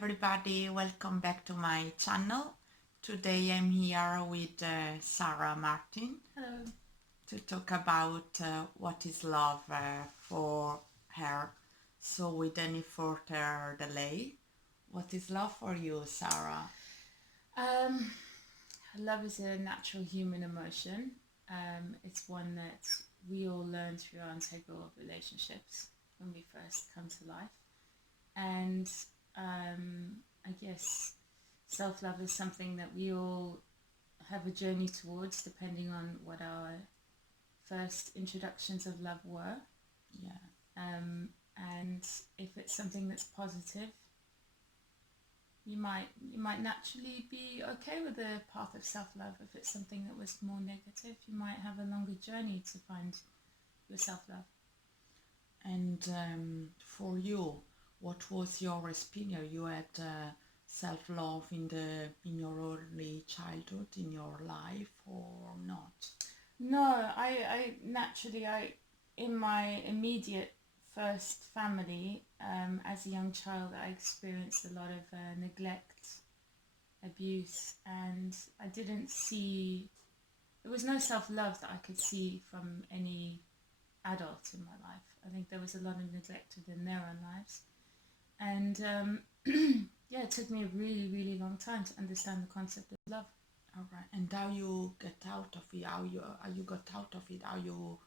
everybody, welcome back to my channel. Today I'm here with Sarah Martin. Hello. To talk about what is love for her. So with any further delay, what is love for you, Sarah? Love is a natural human emotion. It's one that we all learn through our integral relationships when we first come to life. And I guess self-love is something that we all have a journey towards depending on what our first introductions of love were. And if it's something that's positive, you might naturally be okay with the path of self-love. If it's something that was more negative, you might have a longer journey to find your self-love. And for you, what was your experience? You had self-love in your early childhood, in your life, or not? No, I naturally, in my immediate first family, as a young child, I experienced a lot of neglect, abuse, and I didn't see, there was no self-love that I could see from any adult in my life. I think there was a lot of neglect within their own lives. And yeah, it took me a really, really long time to understand the concept of love. All right. And how you get out of it? How you got out of it? How you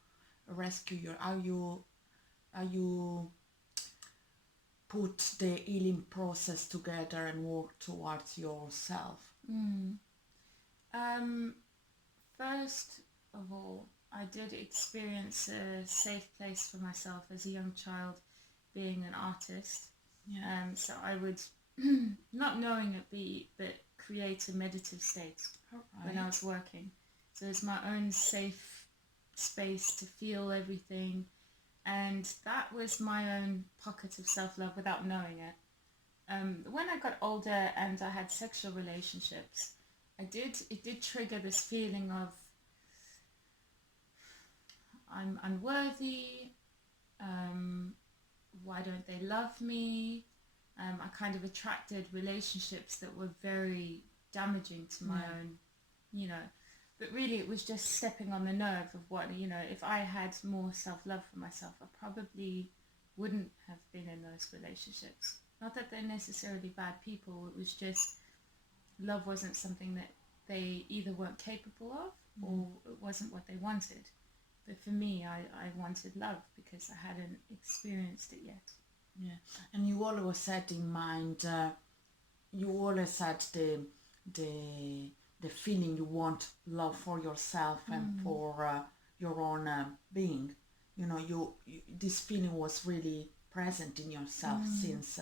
rescue your? How you put the healing process together and work towards yourself? First of all, I did experience a safe place for myself as a young child, being an artist. So I would, not knowing it, but create a meditative state when I was working. So it's my own safe space to feel everything, and that was my own pocket of self-love without knowing it. When I got older and I had sexual relationships, it did trigger this feeling of I'm unworthy, why don't they love me? I kind of attracted relationships that were very damaging to my own, but really it was just stepping on the nerve of what, if I had more self-love for myself, I probably wouldn't have been in those relationships. Not that they're necessarily bad people, it was just love wasn't something that they either weren't capable of or it wasn't what they wanted. But for me, I wanted love because I hadn't experienced it yet. Yeah, and you always had in mind, you always had the feeling you want love for yourself and for your own being. You this feeling was really present in yourself since,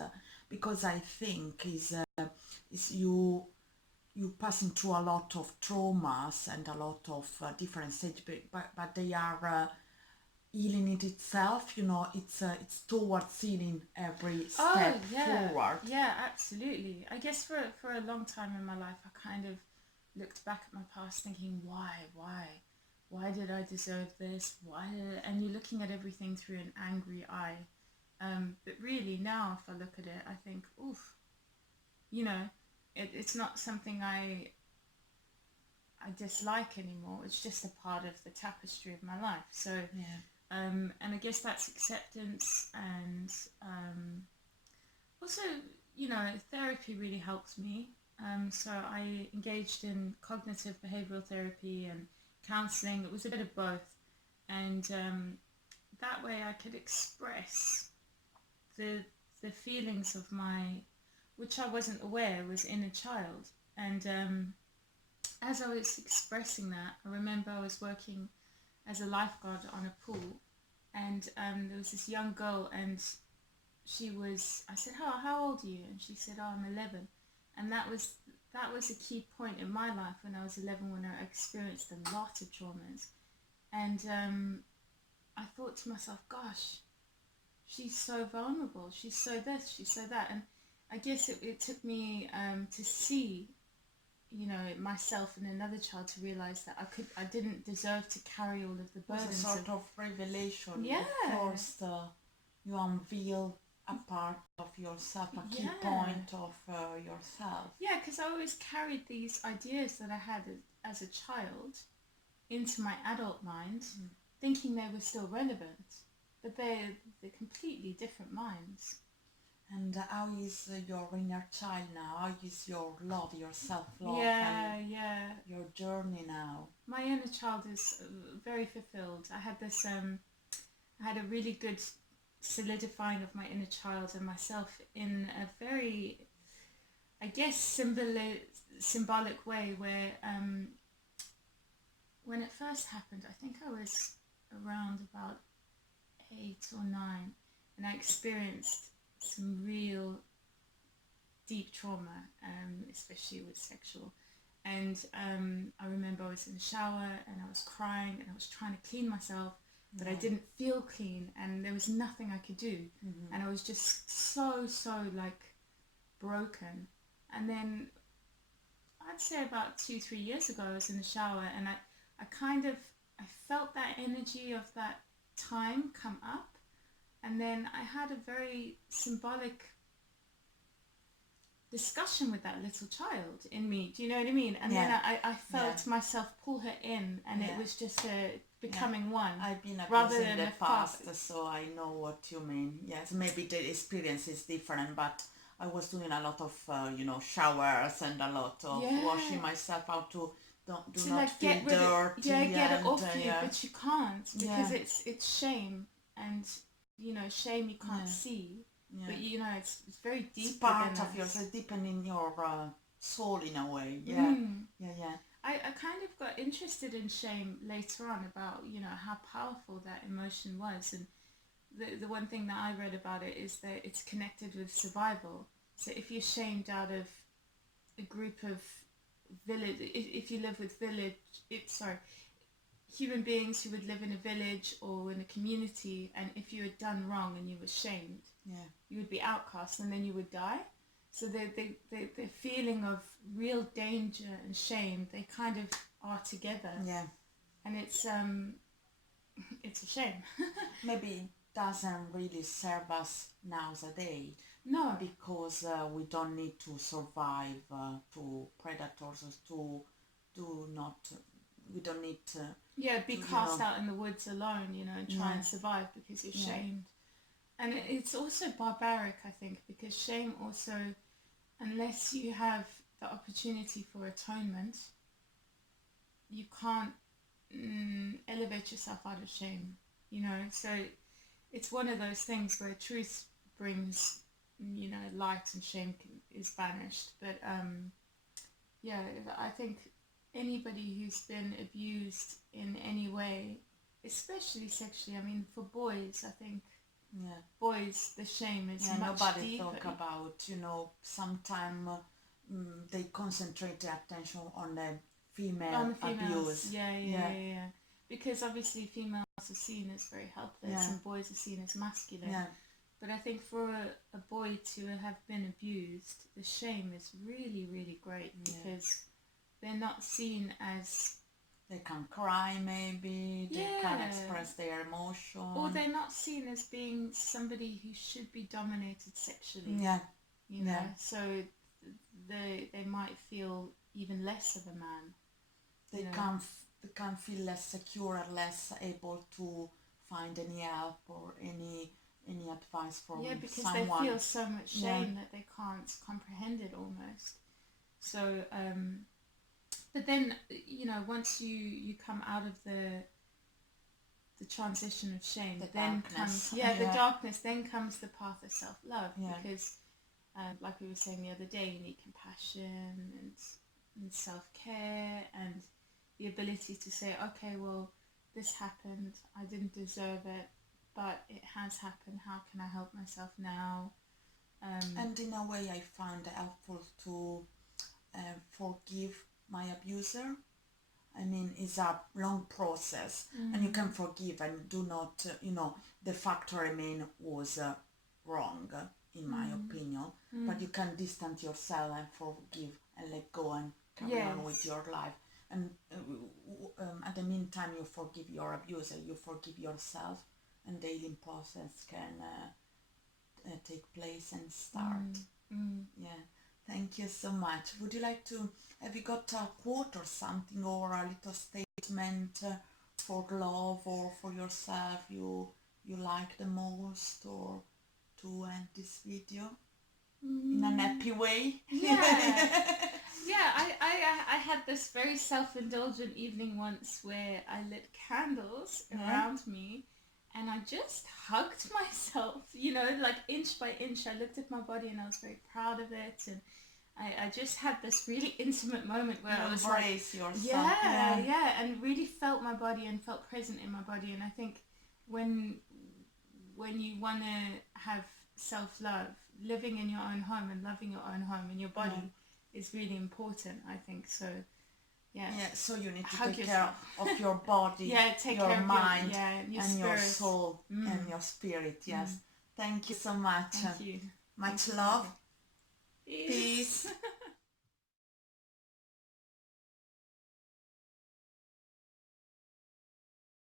because I think is you passing through a lot of traumas and a lot of different stages, but they are healing it itself. It's towards healing every step forward. Yeah, absolutely. I guess for a long time in my life, I kind of looked back at my past thinking, why did I deserve this? And you're looking at everything through an angry eye. But really now, if I look at it, I think, oof, it's not something I dislike anymore. It's just a part of the tapestry of my life. So, and I guess that's acceptance, and also, therapy really helped me. So I engaged in cognitive behavioral therapy and counselling. It was a bit of both, and that way I could express the feelings of which I wasn't aware was inner child. And as I was expressing that, I remember I was working as a lifeguard on a pool, and there was this young girl, and I said, how old are you? And she said, I'm 11. And that was a key point in my life when I was 11, when I experienced a lot of traumas. And I thought to myself, gosh, she's so vulnerable, she's so this, she's so that. And I guess it took me to see, myself and another child, to realize that I didn't deserve to carry all of the burdens. It was a sort of revelation. Yeah. First, you unveil a part of yourself, a key Yeah. point of yourself. Yeah, because I always carried these ideas that I had as a child into my adult mind, thinking they were still relevant, but they're completely different minds. And how is your inner child now? How is your love, your self-love, Yeah, and yeah. your journey now? My inner child is very fulfilled. I had this, I had a really good solidifying of my inner child and myself in a very, I guess, symbolic way where when it first happened, I think I was around about 8 or 9, and I experienced some real deep trauma, especially with sexual. And I remember I was in the shower and I was crying and I was trying to clean myself, but I didn't feel clean and there was nothing I could do. And I was just so like broken. And then I'd say about 2-3 years ago I was in the shower and I felt that energy of that time come up, and then I had a very symbolic discussion with that little child in me. Do you know what I mean? And then I felt myself pull her in, and it was just becoming one. I've been rather abused than in the a past, fight. so I know what you mean. Yes, maybe the experience is different, but I was doing a lot of, showers and a lot of washing myself out to do to not like feel get rid of dirty. get it and, off you, but you can't because Yeah. it's shame, and shame you can't see, Yeah. but it's very deep. It's part within of us. yourself, deep in your soul in a way. Yeah. Yeah. I kind of got interested in shame later on about how powerful that emotion was, and the one thing that I read about it is that it's connected with survival. So if you're shamed out of a group of village, if you live with human beings who would live in a village or in a community, and if you had done wrong and you were shamed, you would be outcast and then you would die. So the feeling of real danger and shame, they kind of are together. Yeah. And it's a shame. Maybe it doesn't really serve us nowadays. No. Because we don't need to survive to predators, we don't need to be cast out in the woods alone, and try and survive because you're shamed. And it's also barbaric, I think, because shame also, unless you have the opportunity for atonement, you can't elevate yourself out of shame, so it's one of those things where truth brings light and shame is banished. But I think anybody who's been abused in any way, especially sexually, I mean for boys, I think boys, the shame is much nobody deeper. talk about, sometimes they concentrate their attention on the female abuse. Yeah. Because obviously females are seen as very helpless and boys are seen as masculine. But I think for a boy to have been abused, the shame is really, really great because they're not seen as... They can cry maybe, they can express their emotion. Or they're not seen as being somebody who should be dominated sexually. So they might feel even less of a man. They can feel less secure, less able to find any help or any advice from someone. Because they feel so much shame that they can't comprehend it almost. So, but then, once you come out of the transition of shame, the darkness, then comes the path of self-love. Because, like we were saying the other day, you need compassion and self-care and the ability to say, okay, well, this happened, I didn't deserve it, but it has happened, how can I help myself now? And in a way I found it helpful to forgive my abuser. I mean, it's a long process, and you can forgive and do not, the fact remain was wrong, in my opinion, but you can distance yourself and forgive and let go and carry on with your life. And at the meantime, you forgive your abuser, you forgive yourself, and the healing process can take place and start. Yeah, thank you so much. Would you like to, have you got a quote or something, or a little statement for love or for yourself you like the most, or to end this video in an happy way? Yeah. Yeah, I had this very self-indulgent evening once where I lit candles around me, and I just hugged myself, you know, like inch by inch. I looked at my body and I was very proud of it, and I just had this really intimate moment where I was embrace yourself. Yeah, and really felt my body and felt present in my body. And I think when you want to have self-love, living in your own home and loving your own home and your body is really important, I think. So yeah, so you need to hug take yourself. care of your body, take your care mind, of your and your spirit. soul and your spirit. Yes, thank you so much. Thank you. Much Thank love. you. Peace.